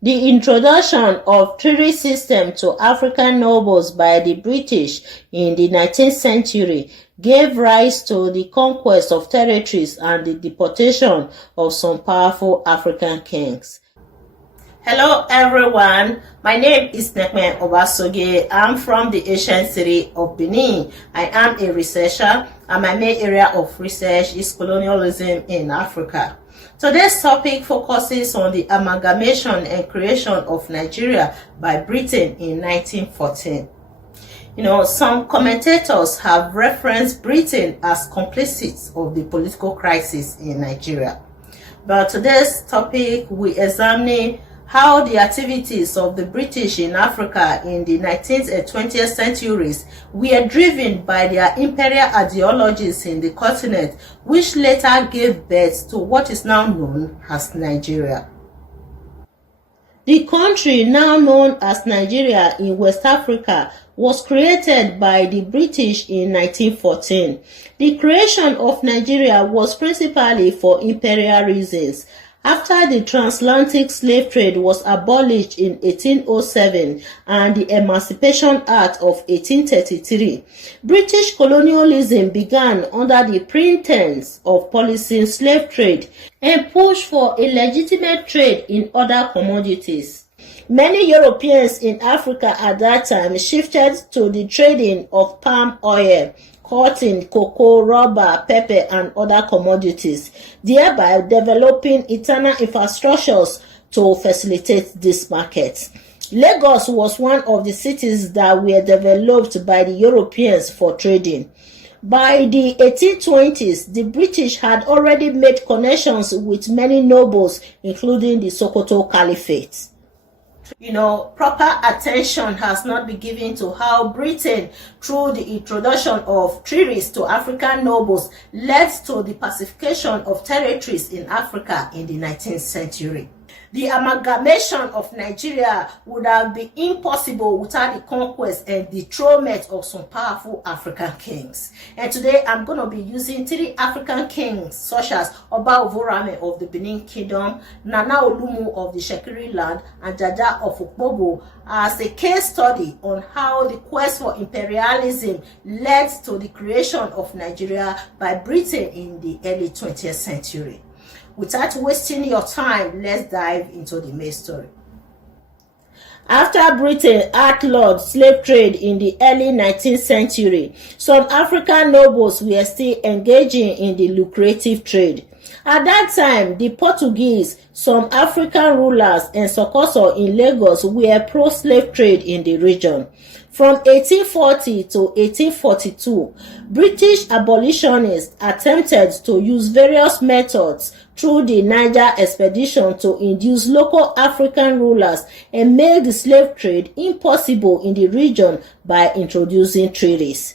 The introduction of treaty system to African nobles by the British in the 19th century gave rise to the conquest of territories and the deportation of some powerful African kings. Hello everyone, my name is Nekmen Obasoge. I'm from the ancient city of Benin. I am a researcher and my main area of research is colonialism in Africa. Today's topic focuses on the amalgamation and creation of Nigeria by Britain in 1914. Some commentators have referenced Britain as complicit of the political crisis in Nigeria. But today's topic, we examine how the activities of the British in Africa in the 19th and 20th centuries were driven by their imperial ideologies in the continent, which later gave birth to what is now known as Nigeria. The country now known as Nigeria in West Africa was created by the British in 1914. The creation of Nigeria was principally for imperial reasons. After the transatlantic slave trade was abolished in 1807 and the Emancipation Act of 1833, British colonialism began under the pretense of policing slave trade and pushed for a legitimate trade in other commodities. Many Europeans in Africa at that time shifted to the trading of palm oil, cotton, cocoa, rubber, pepper, and other commodities, thereby developing internal infrastructures to facilitate this market. Lagos was one of the cities that were developed by the Europeans for trading. By the 1820s, the British had already made connections with many nobles, including the Sokoto Caliphate. Proper attention has not been given to how Britain, through the introduction of treaties to African nobles, led to the pacification of territories in Africa in the 19th century. The amalgamation of Nigeria would have been impossible without the conquest and dethronement of some powerful African kings. And today I'm going to be using 3 African kings such as Oba Ovorame of the Benin Kingdom, Nana Olumu of the Shekiri land, and Jaja of Okpobo as a case study on how the quest for imperialism led to the creation of Nigeria by Britain in the early 20th century. Without wasting your time, let's dive into the main story. After Britain outlawed slave trade in the early 19th century, some African nobles were still engaging in the lucrative trade. At that time, the Portuguese, some African rulers, and Sokoso in Lagos were pro-slave trade in the region. From 1840 to 1842, British abolitionists attempted to use various methods through the Niger expedition to induce local African rulers and make the slave trade impossible in the region by introducing treaties.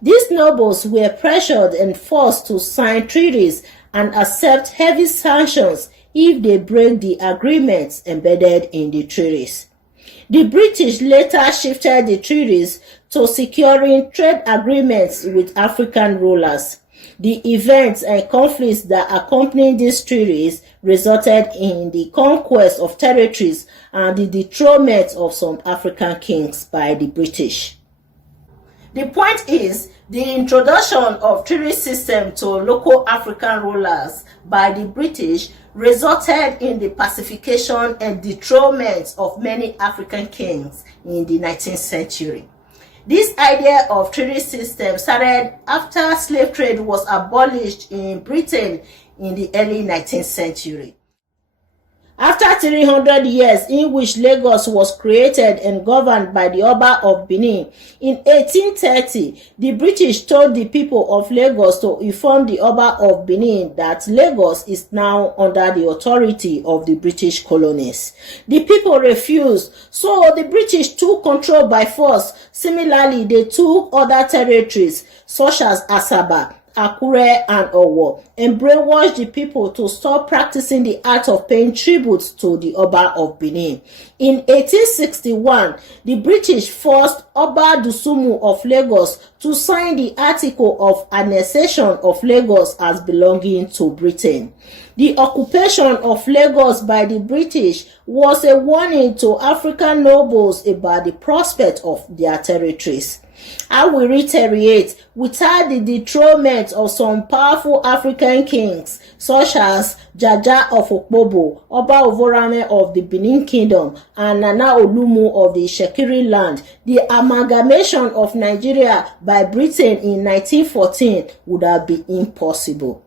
These nobles were pressured and forced to sign treaties and accept heavy sanctions if they break the agreements embedded in the treaties. The British later shifted the treaties to securing trade agreements with African rulers. The events and conflicts that accompanied these treaties resulted in the conquest of territories and the dethronement of some African kings by the British. The point is, the introduction of treaty system to local African rulers by the British resulted in the pacification and dethronement of many African kings in the 19th century. This idea of treaty system started after slave trade was abolished in Britain in the early 19th century. After 300 years in which Lagos was created and governed by the Oba of Benin, in 1830, the British told the people of Lagos to inform the Oba of Benin that Lagos is now under the authority of the British colonies. The people refused, so the British took control by force. Similarly, they took other territories such as Asaba, Akure, and Owo, and brainwashed the people to stop practicing the art of paying tribute to the Oba of Benin. In 1861, the British forced Oba Dusumu of Lagos to sign the article of annexation of Lagos as belonging to Britain. The occupation of Lagos by the British was a warning to African nobles about the prospect of their territories. I will reiterate, without the dethronement of some powerful African kings, such as Jaja of Okpobo, Oba Ovorame of the Benin Kingdom, and Nana Olumu of the Shekiri land, the amalgamation of Nigeria by Britain in 1914 would have been impossible.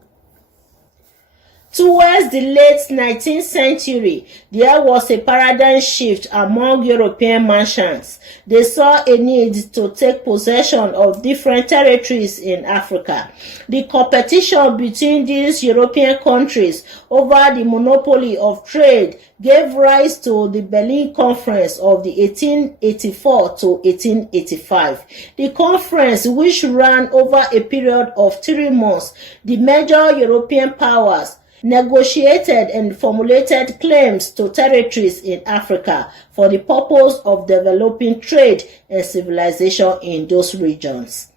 Towards the late 19th century, there was a paradigm shift among European merchants. They saw a need to take possession of different territories in Africa. The competition between these European countries over the monopoly of trade gave rise to the Berlin Conference of the 1884 to 1885. The conference, which ran over a period of 3 months, the major European powers negotiated and formulated claims to territories in Africa for the purpose of developing trade and civilization in those regions.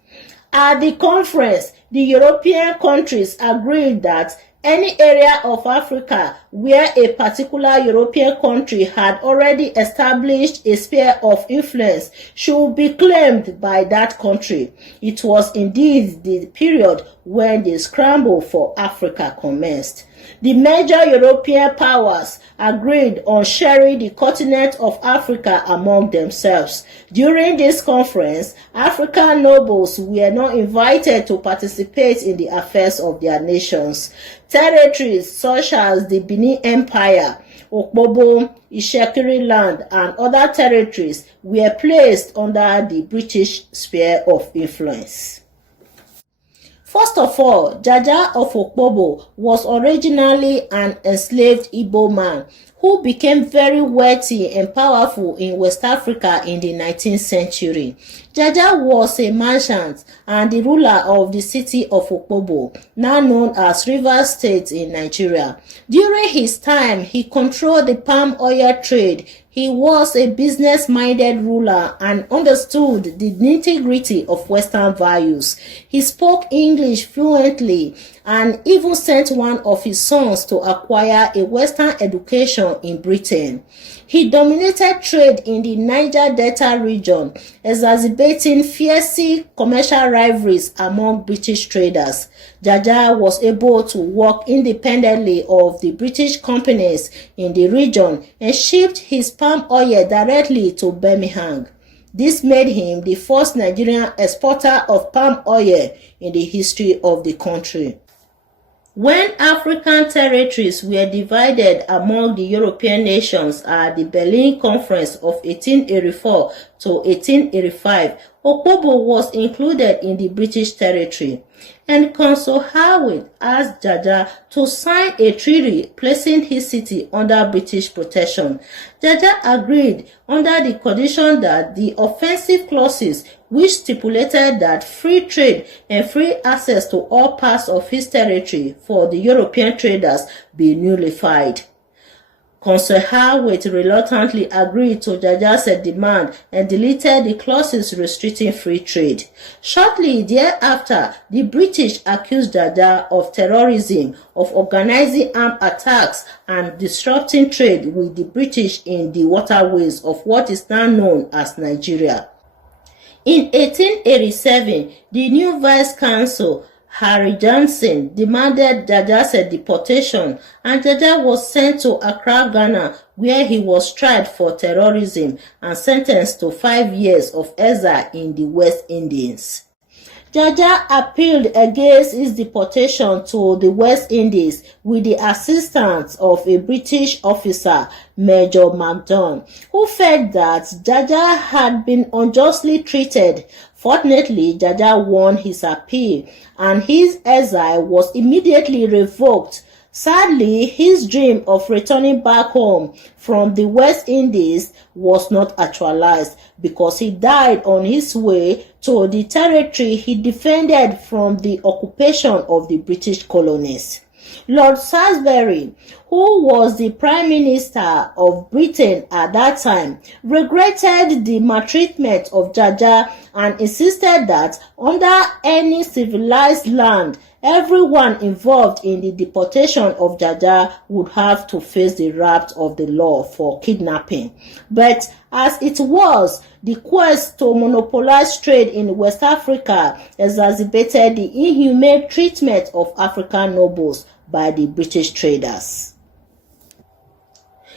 At the conference, the European countries agreed that any area of Africa where a particular European country had already established a sphere of influence should be claimed by that country. It was indeed the period when the scramble for Africa commenced. The major European powers agreed on sharing the continent of Africa among themselves. During this conference, African nobles were not invited to participate in the affairs of their nations. Territories such as the Benin Empire, Okpobo, Ishekiri land, and other territories were placed under the British sphere of influence. First of all, Jaja of Okpobo was originally an enslaved Igbo man who became very wealthy and powerful in West Africa in the 19th century. Jaja was a merchant and the ruler of the city of Okpobo, now known as Rivers State in Nigeria. During his time, he controlled the palm oil trade. He was a business-minded ruler and understood the nitty-gritty of Western values. He spoke English fluently and even sent one of his sons to acquire a Western education in Britain. He dominated trade in the Niger Delta region, exacerbating fierce commercial rivalries among British traders. Jaja was able to work independently of the British companies in the region and shipped his palm oil directly to Birmingham. This made him the first Nigerian exporter of palm oil in the history of the country. When African territories were divided among the European nations at the Berlin Conference of 1884 to 1885, Okpobo was included in the British territory, and Consul Howard asked Jaja to sign a treaty placing his city under British protection. Jaja agreed under the condition that the offensive clauses, which stipulated that free trade and free access to all parts of his territory for the European traders, be nullified. Consul Howard reluctantly agreed to Jaja's demand and deleted the clauses restricting free trade. Shortly thereafter, the British accused Jaja of terrorism, of organizing armed attacks and disrupting trade with the British in the waterways of what is now known as Nigeria. In 1887, the new Vice Consul, Harry Johnson, demanded Jaja's deportation, and Jaja was sent to Accra, Ghana, where he was tried for terrorism and sentenced to 5 years of exile in the West Indies. Jaja appealed against his deportation to the West Indies with the assistance of a British officer, Major Macdon, who felt that Jaja had been unjustly treated. Fortunately, Jaja won his appeal, and his exile was immediately revoked. Sadly, his dream of returning back home from the West Indies was not actualized because he died on his way to the territory he defended from the occupation of the British colonies. Lord Salisbury, who was the Prime Minister of Britain at that time, regretted the maltreatment of Jaja and insisted that under any civilized land, everyone involved in the deportation of Jaja would have to face the wrath of the law for kidnapping. But as it was, the quest to monopolize trade in West Africa exacerbated the inhumane treatment of African nobles by the British traders.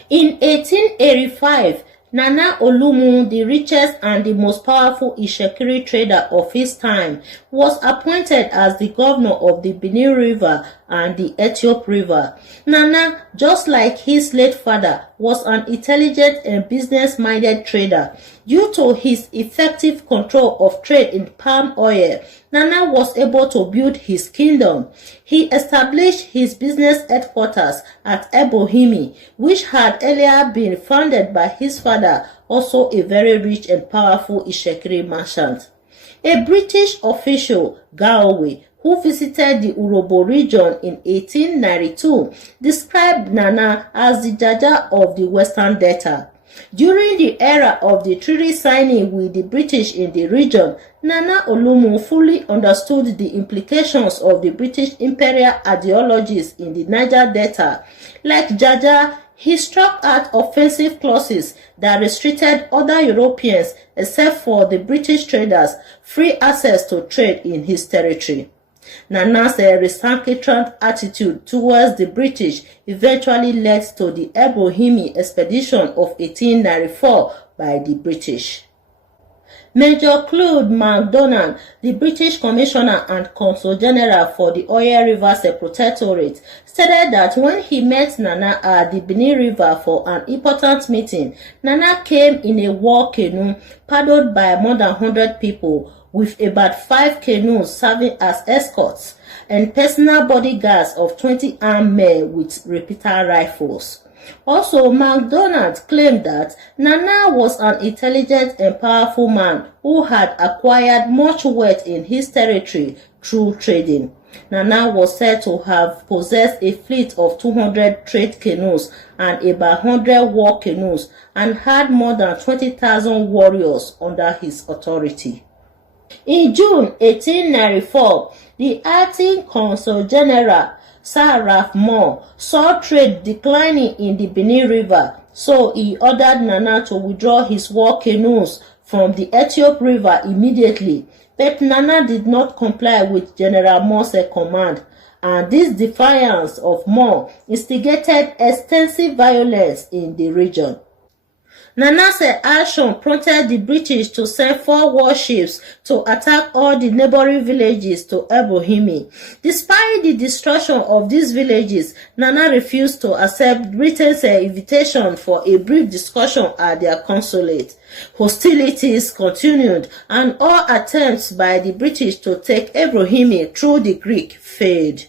In 1885, Nana Olumu, the richest and the most powerful Ishekiri trader of his time, was appointed as the governor of the Benin River and the Ethiop River. Nana, just like his late father, was an intelligent and business-minded trader. Due to his effective control of trade in palm oil, Nana was able to build his kingdom. He established his business headquarters at Ebohimi, which had earlier been founded by his father, also a very rich and powerful Ishekiri merchant. A British official, Gaowe, who visited the Urobo region in 1892, described Nana as the Jaja of the Western Delta. During the era of the treaty signing with the British in the region, Nana Olumu fully understood the implications of the British imperial ideologies in the Niger Delta. Like Jaja, he struck out offensive clauses that restricted other Europeans, except for the British traders, free access to trade in his territory. Nana's recalcitrant attitude towards the British eventually led to the Ebohimi expedition of 1894 by the British. Major Claude MacDonald, the British Commissioner and Consul General for the Oil Rivers Protectorate, stated that when he met Nana at the Benin River for an important meeting, Nana came in a war canoe paddled by more than 100 people, with about 5 canoes serving as escorts and personal bodyguards of 20 armed men with repeater rifles. Also, MacDonald claimed that Nana was an intelligent and powerful man who had acquired much wealth in his territory through trading. Nana was said to have possessed a fleet of 200 trade canoes and about 100 war canoes and had more than 20,000 warriors under his authority. In June 1894, the acting Consul General, Sir Ralph Moore, saw trade declining in the Benin River, so he ordered Nana to withdraw his war canoes from the Ethiop River immediately. But Nana did not comply with General Moore's command, and this defiance of Moore instigated extensive violence in the region. Nana's action prompted the British to send 4 warships to attack all the neighboring villages to Ebohimi. Despite the destruction of these villages, Nana refused to accept Britain's invitation for a brief discussion at their consulate. Hostilities continued, and all attempts by the British to take Ebohimi through the Greek failed.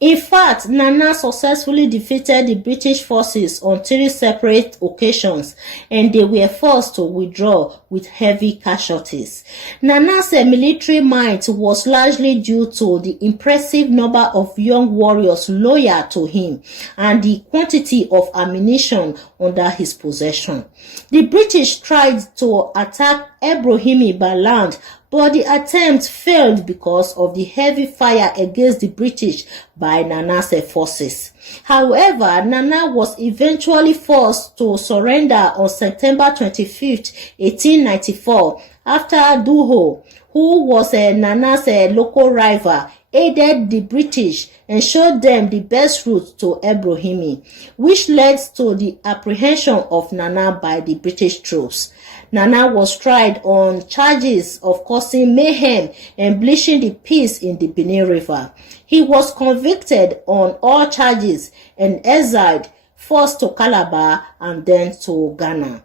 In fact, Nana successfully defeated the British forces on 3 separate occasions, and they were forced to withdraw with heavy casualties. Nana's military might was largely due to the impressive number of young warriors loyal to him and the quantity of ammunition under his possession. The British tried to attack Ebohimi by land, but the attempt failed because of the heavy fire against the British by Nana's forces. However, Nana was eventually forced to surrender on September 25, 1894, after Duho, who was Nana's local rival, aided the British and showed them the best route to Ebohimi, which led to the apprehension of Nana by the British troops. Nana was tried on charges of causing mayhem and bleaching the peace in the Benin River. He was convicted on all charges and exiled, first to Calabar and then to Ghana.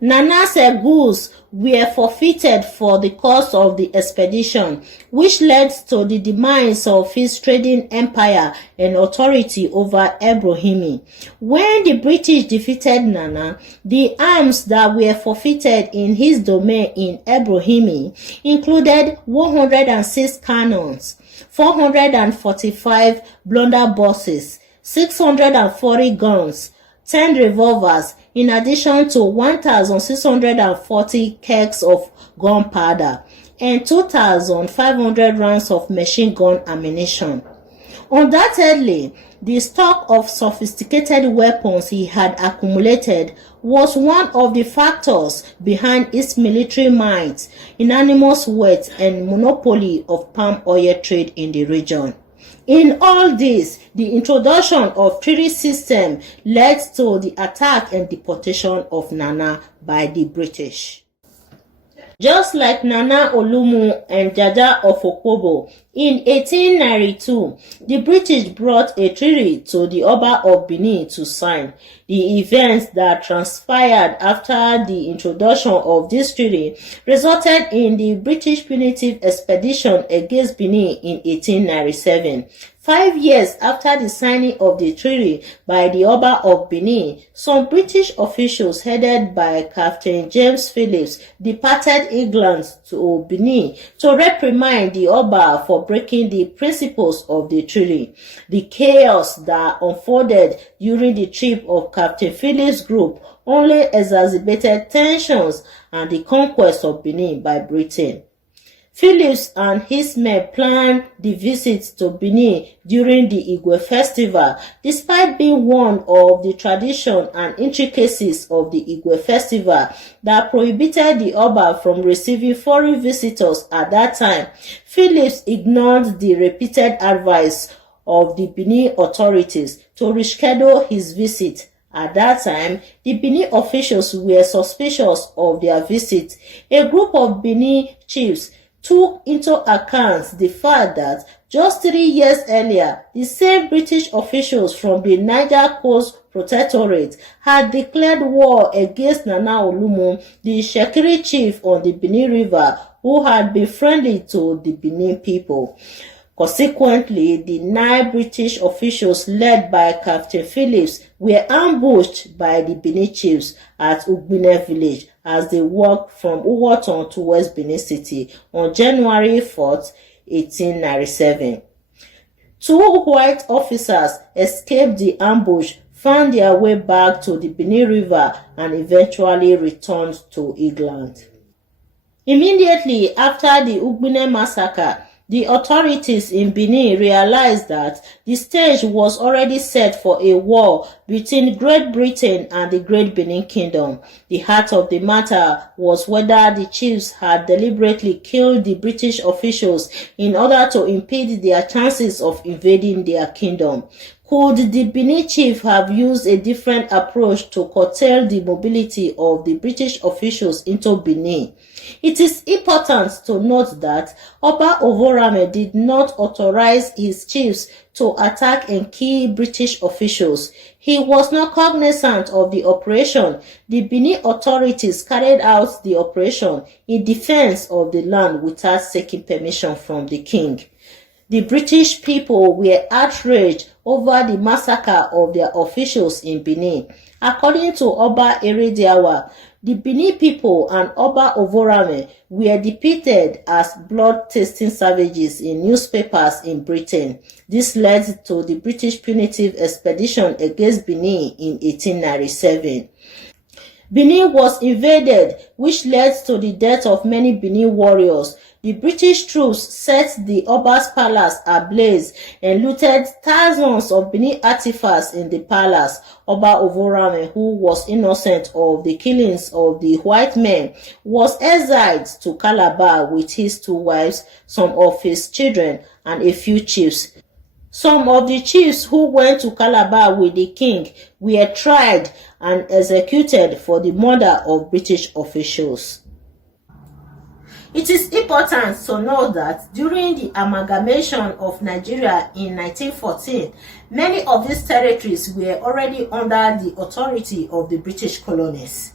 Nana's goods were forfeited for the cost of the expedition, which led to the demise of his trading empire and authority over Ebrahimi. When the British defeated Nana, the arms that were forfeited in his domain in Ebrahimi included 106 cannons, 445 blunderbusses, 640 guns, 10 revolvers, in addition to 1,640 kegs of gunpowder and 2,500 rounds of machine gun ammunition. Undoubtedly, the stock of sophisticated weapons he had accumulated was one of the factors behind its military might, enormous wealth, and monopoly of palm oil trade in the region. In all this, the introduction of treaty system led to the attack and deportation of Nana by the British. Just like Nana Olumu and Jaja of Okobo, in 1892, the British brought a treaty to the Oba of Benin to sign. The events that transpired after the introduction of this treaty resulted in the British punitive expedition against Benin in 1897. 5 years after the signing of the treaty by the Oba of Benin, some British officials headed by Captain James Phillips departed England to Benin to reprimand the Oba for breaking the principles of the treaty. The chaos that unfolded during the trip of Captain Phillips' group only exacerbated tensions and the conquest of Benin by Britain. Phillips and his men planned the visit to Benin during the Igwe festival, despite being warned of the tradition and intricacies of the Igwe festival that prohibited the Oba from receiving foreign visitors at that time. Phillips ignored the repeated advice of the Benin authorities to reschedule his visit. At that time, the Benin officials were suspicious of their visit. A group of Benin chiefs took into account the fact that just 3 years earlier, the same British officials from the Niger Coast Protectorate had declared war against Nana Olumu, the Shekiri chief on the Benin River, who had been friendly to the Benin people. Consequently, the 9 British officials led by Captain Phillips were ambushed by the Benin chiefs at Ugbine village as they walked from Uwoton towards Benin City on January 4, 1897. 2 white officers escaped the ambush, found their way back to the Benin River, and eventually returned to England. Immediately after the Ugbine massacre, the authorities in Benin realized that the stage was already set for a war between Great Britain and the Great Benin Kingdom. The heart of the matter was whether the chiefs had deliberately killed the British officials in order to impede their chances of invading their kingdom. Could the Benin chief have used a different approach to curtail the mobility of the British officials into Benin? It is important to note that Oba Ovorame did not authorize his chiefs to attack and kill British officials. He was not cognizant of the operation. The Benin authorities carried out the operation in defense of the land without seeking permission from the king. The British people were outraged over the massacre of their officials in Benin. According to Oba Erediawa, the Benin people and Oba Ovorame were depicted as blood-tasting savages in newspapers in Britain. This led to the British punitive expedition against Benin in 1897. Benin was invaded, which led to the death of many Benin warriors. The British troops set the Oba's palace ablaze and looted thousands of Benin artifacts in the palace. Oba Ovorame, who was innocent of the killings of the white men, was exiled to Calabar with his 2 wives, some of his children, and a few chiefs. Some of the chiefs who went to Calabar with the king were tried and executed for the murder of British officials. It is important to note that during the amalgamation of Nigeria in 1914, many of these territories were already under the authority of the British colonies.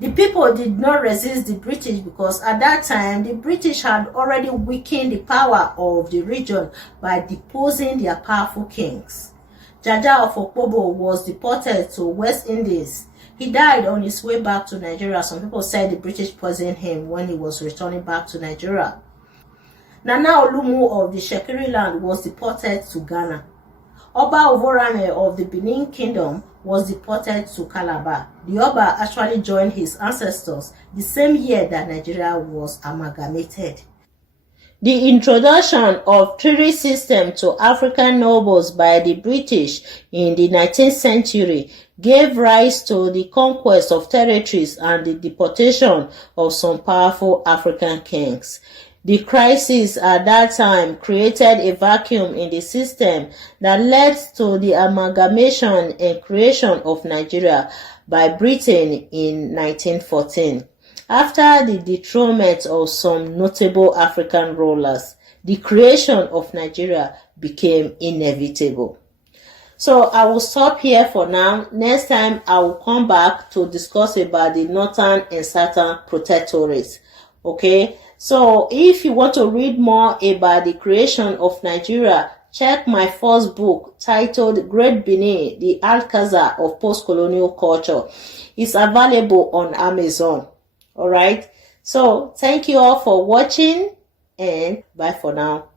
The people did not resist the British because at that time, the British had already weakened the power of the region by deposing their powerful kings. Jaja of Okpobo was deported to West Indies. He died on his way back to Nigeria. Some people said the British poisoned him when he was returning back to Nigeria. Nana Olumu of the Shekiri land was deported to Ghana. Oba Ovorame of the Benin Kingdom was deported to Calabar. The Oba actually joined his ancestors the same year that Nigeria was amalgamated. The introduction of treaty system to African nobles by the British in the 19th century gave rise to the conquest of territories and the deportation of some powerful African kings. The crisis at that time created a vacuum in the system that led to the amalgamation and creation of Nigeria by Britain in 1914. After the dethronement of some notable African rulers, the creation of Nigeria became inevitable. So I will stop here for now. Next time I will come back to discuss about the Northern and Southern protectorates. Okay, so if you want to read more about the creation of Nigeria, check my first book titled Great Benin, the Alcazar of Post-Colonial Culture. It's available on Amazon. All right, so thank you all for watching and bye for now.